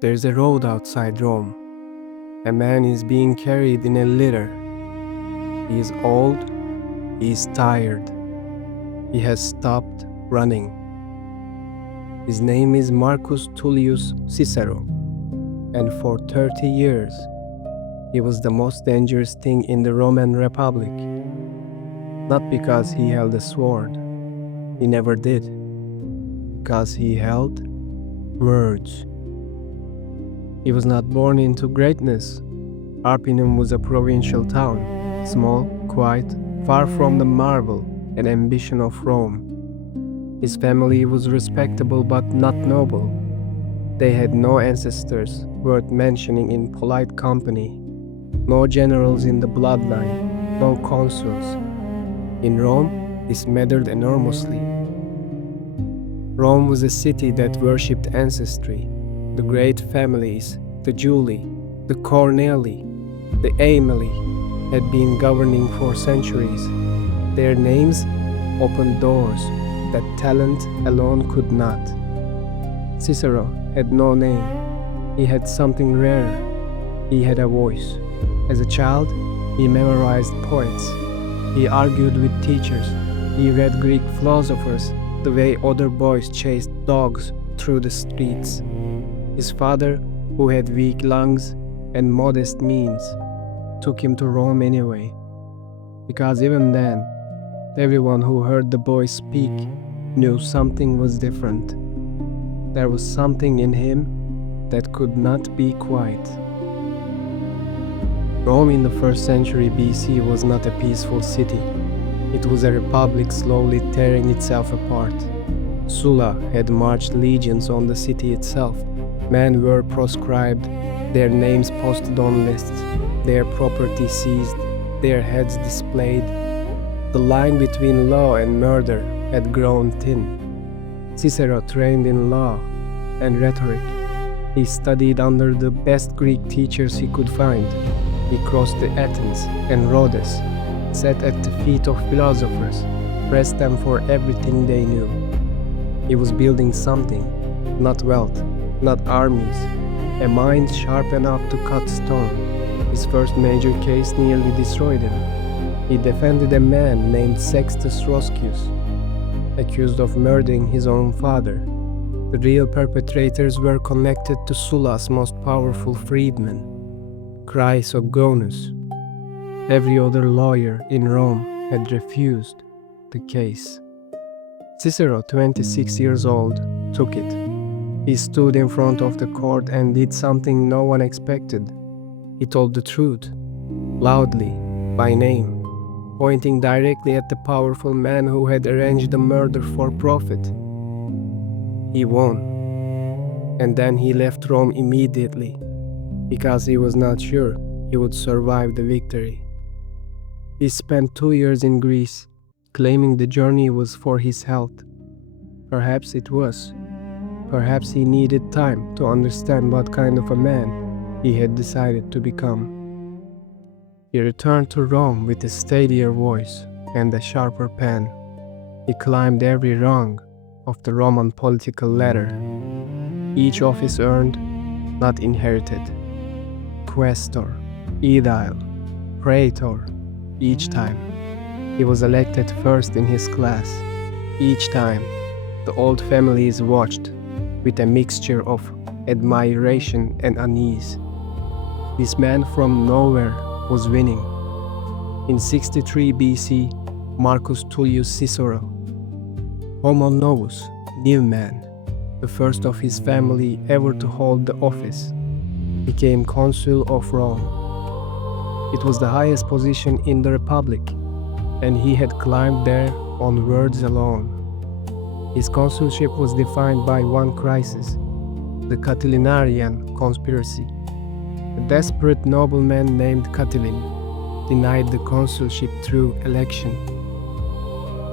There's a road outside Rome. A man is being carried in a litter. He is old, he is tired. He has stopped running. His name is Marcus Tullius Cicero, and for 30 years he was the most dangerous thing in the Roman Republic. Not because he held a sword, he never did, because he held words. He was not born into greatness. Arpinum was a provincial town, small, quiet, far from the marvel and ambition of Rome. His family was respectable but not noble. They had no ancestors worth mentioning in polite company, no generals in the bloodline, no consuls. In Rome, this mattered enormously. Rome was a city that worshipped ancestry. The great families, the Julii, the Cornelii, the Aemili, had been governing for centuries. Their names opened doors that talent alone could not. Cicero had no name. He had something rarer. He had a voice. As a child, he memorized poets. He argued with teachers. He read Greek philosophers the way other boys chased dogs through the streets. His father, who had weak lungs and modest means, took him to Rome anyway. Because even then, everyone who heard the boy speak knew something was different. There was something in him that could not be quiet. Rome in the 1st century BC was not a peaceful city. It was a republic slowly tearing itself apart. Sulla had marched legions on the city itself. Men were proscribed, their names posted on lists, their property seized, their heads displayed. The line between law and murder had grown thin. Cicero trained in law and rhetoric. He studied under the best Greek teachers he could find. He crossed to Athens and Rhodes, sat at the feet of philosophers, pressed them for everything they knew. He was building something, not wealth, not armies, a mind sharp enough to cut stone. His first major case nearly destroyed him. He defended a man named Sextus Roscius, accused of murdering his own father. The real perpetrators were connected to Sulla's most powerful freedman, Chrysogonus. Every other lawyer in Rome had refused the case. Cicero, 26 years old, took it. He stood in front of the court and did something no one expected. He told the truth, loudly, by name, pointing directly at the powerful man who had arranged the murder for profit. He won, and then he left Rome immediately, because he was not sure he would survive the victory. He spent 2 years in Greece, claiming the journey was for his health. Perhaps it was. Perhaps he needed time to understand what kind of a man he had decided to become. He returned to Rome with a steadier voice and a sharper pen. He climbed every rung of the Roman political ladder. Each office earned, not inherited. Quaestor, aedile, praetor. Each time, he was elected first in his class. Each time, the old families watched with a mixture of admiration and unease. This man from nowhere was winning. In 63 BC, Marcus Tullius Cicero, homo novus, new man, the first of his family ever to hold the office, became consul of Rome. It was the highest position in the Republic, and he had climbed there on words alone. His consulship was defined by one crisis, the Catilinarian conspiracy. A desperate nobleman named Catilin denied the consulship through election,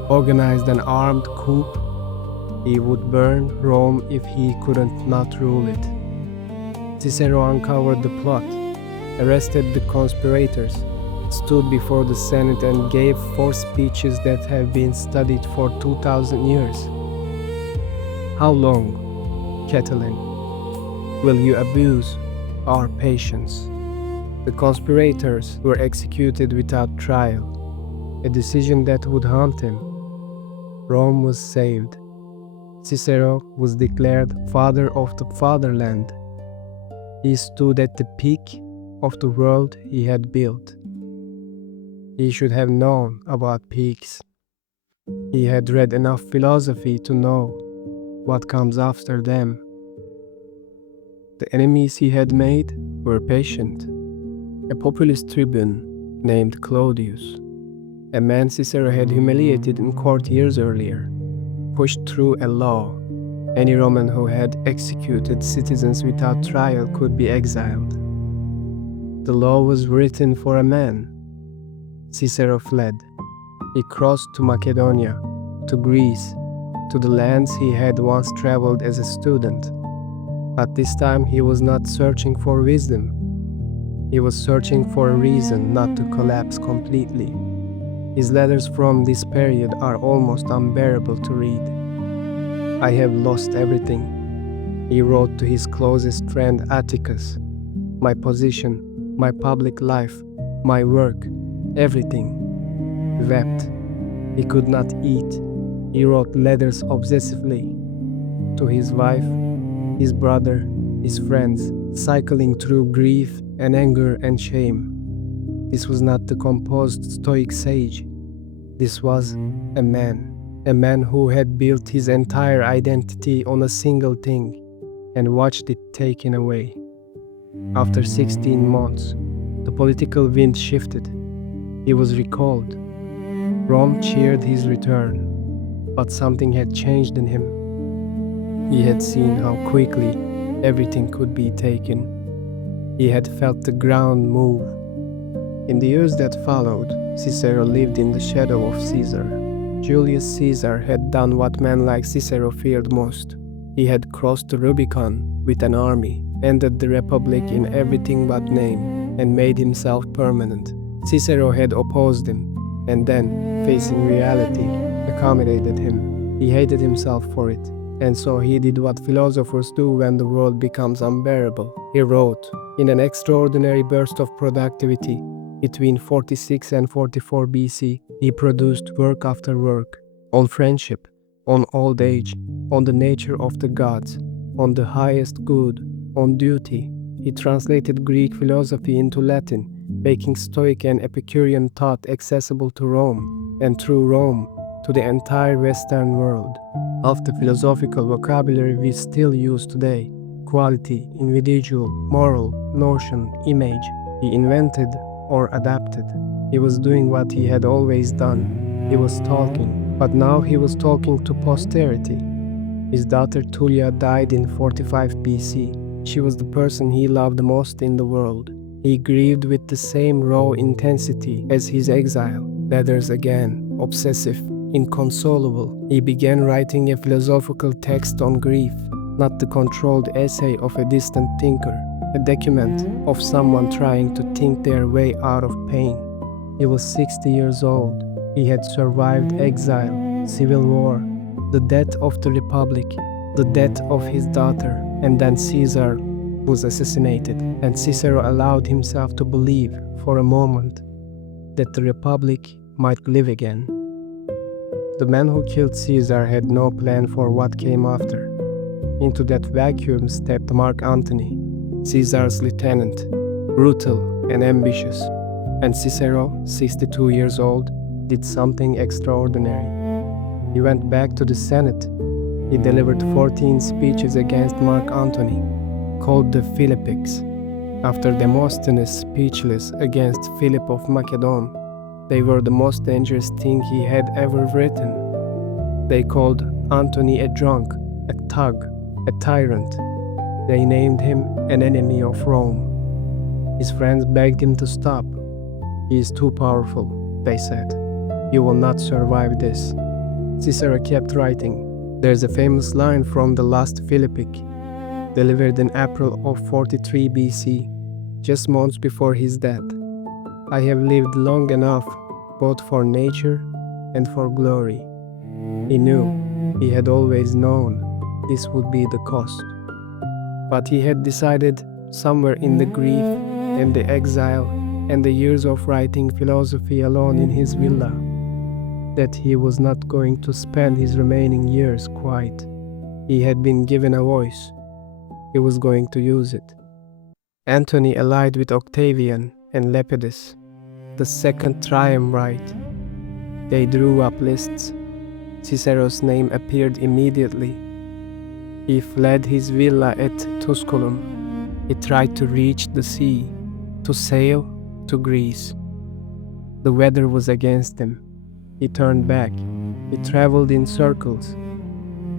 organized an armed coup. He would burn Rome if he couldn't not rule it. Cicero uncovered the plot, arrested the conspirators, stood before the Senate and gave 4 speeches that have been studied for 2,000 years. How long? Catilin. Will you abuse our patience? The conspirators were executed without trial, a decision that would haunt him. Rome was saved. Cicero was declared father of the fatherland. He stood at the peak of the world he had built. He should have known about peaks. He had read enough philosophy to know what comes after them. The enemies he had made were patient. A populist tribune named Claudius, a man Cicero had humiliated in court years earlier, pushed through a law. Any Roman who had executed citizens without trial could be exiled. The law was written for a man. Cicero fled. He crossed to Macedonia, to Greece, to the lands he had once traveled as a student. But this time he was not searching for wisdom. He was searching for a reason not to collapse completely. His letters from this period are almost unbearable to read. I have lost everything, he wrote to his closest friend Atticus. My position, my public life, my work, everything. He wept. He could not eat. He wrote letters obsessively to his wife, his brother, his friends, cycling through grief and anger and shame. This was not the composed Stoic sage. This was a man who had built his entire identity on a single thing and watched it taken away. After 16 months, the political wind shifted. He was recalled. Rome cheered his return, but something had changed in him. He had seen how quickly everything could be taken. He had felt the ground move. In the years that followed, Cicero lived in the shadow of Caesar. Julius Caesar had done what men like Cicero feared most. He had crossed the Rubicon with an army, ended the Republic in everything but name, and made himself permanent. Cicero had opposed him, and then, facing reality, accommodated him. He hated himself for it, and so he did what philosophers do when the world becomes unbearable. He wrote. In an extraordinary burst of productivity, between 46 and 44 BC, he produced work after work, on friendship, on old age, on the nature of the gods, on the highest good, on duty. He translated Greek philosophy into Latin, making Stoic and Epicurean thought accessible to Rome, and through Rome, to the entire Western world. Of the philosophical vocabulary we still use today, quality, individual, moral, notion, image, he invented or adapted. He was doing what he had always done. He was talking, but now he was talking to posterity. His daughter Tullia died in 45 BC. She was the person he loved most in the world. He grieved with the same raw intensity as his exile. Letters again, obsessive, inconsolable. He began writing a philosophical text on grief, not the controlled essay of a distant thinker, a document of someone trying to think their way out of pain. He was 60 years old. He had survived exile, civil war, the death of the Republic, the death of his daughter, and then Caesar was assassinated, and Cicero allowed himself to believe, for a moment, that the Republic might live again. The man who killed Caesar had no plan for what came after. Into that vacuum stepped Mark Antony, Caesar's lieutenant, brutal and ambitious, and Cicero, 62 years old, did something extraordinary. He went back to the Senate. He delivered 14 speeches against Mark Antony, called the Philippics, after Demosthenes' speechless against Philip of Macedon. They were the most dangerous thing he had ever written. They called Antony a drunk, a thug, a tyrant. They named him an enemy of Rome. His friends begged him to stop. He is too powerful, they said. You will not survive this. Cicero kept writing. There's a famous line from the last Philippic, delivered in April of 43 BC, just months before his death. I have lived long enough, both for nature and for glory. He knew, he had always known, this would be the cost. But he had decided, somewhere in the grief and the exile and the years of writing philosophy alone in his villa, that he was not going to spend his remaining years quiet. He had been given a voice. He was going to use it. Antony allied with Octavian and Lepidus, the second triumvirate. They drew up lists. Cicero's name appeared immediately. He fled his villa at Tusculum. He tried to reach the sea, to sail to Greece. The weather was against him. He turned back. He traveled in circles,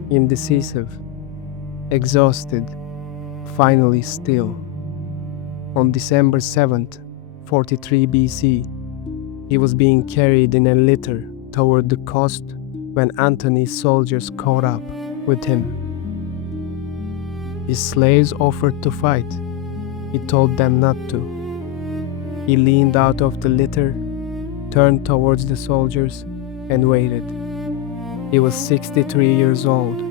indecisive, exhausted, finally still. On December 7th, 43 BC, he was being carried in a litter toward the coast when Antony's soldiers caught up with him. His slaves offered to fight. He told them not to. He leaned out of the litter, turned towards the soldiers, and waited. He was 63 years old.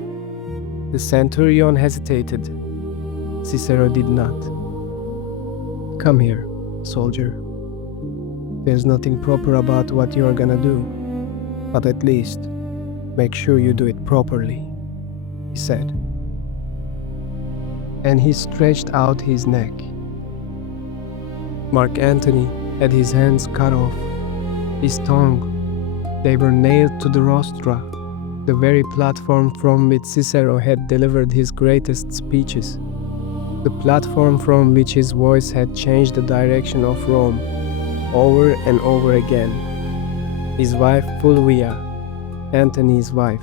The centurion hesitated. Cicero did not. "Come here, soldier. There's nothing proper about what you're gonna do, but at least make sure you do it properly," he said. And he stretched out his neck. Mark Antony had his hands cut off, his tongue. They were nailed to the rostra, the very platform from which Cicero had delivered his greatest speeches, the platform from which his voice had changed the direction of Rome over and over again. His wife Fulvia, Antony's wife,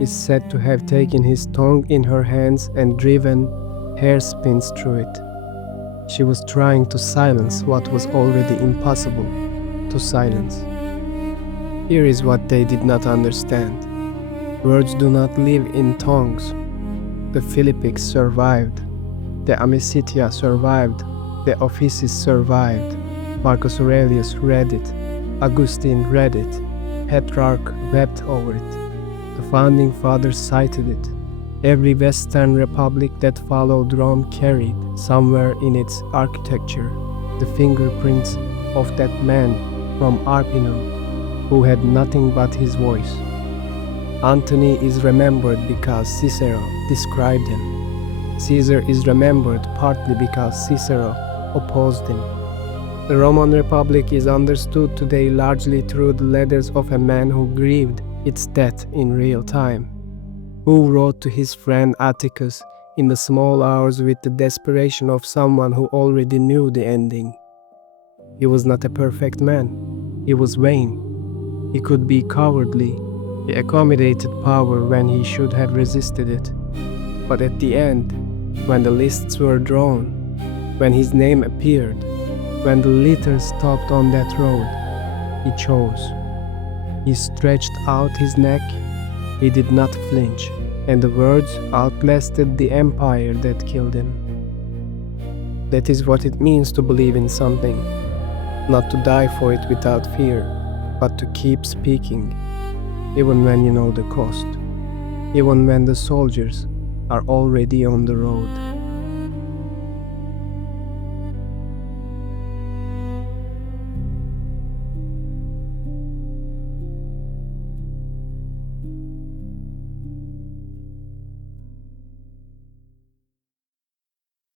is said to have taken his tongue in her hands and driven hairspins through it. She was trying to silence what was already impossible to silence. Here is what they did not understand. Words do not live in tongues. The Philippics survived. The Amicitia survived. The Offices survived. Marcus Aurelius read it. Augustine read it. Petrarch wept over it. The founding fathers cited it. Every Western republic that followed Rome carried, somewhere in its architecture, the fingerprints of that man from Arpinum who had nothing but his voice. Antony is remembered because Cicero described him. Caesar is remembered partly because Cicero opposed him. The Roman Republic is understood today largely through the letters of a man who grieved its death in real time, who wrote to his friend Atticus in the small hours with the desperation of someone who already knew the ending. He was not a perfect man. He was vain. He could be cowardly. He accommodated power when he should have resisted it. But at the end, when the lists were drawn, when his name appeared, when the litter stopped on that road, he chose. He stretched out his neck. He did not flinch, and the words outlasted the empire that killed him. That is what it means to believe in something, not to die for it without fear, but to keep speaking, even when you know the cost, even when the soldiers are already on the road.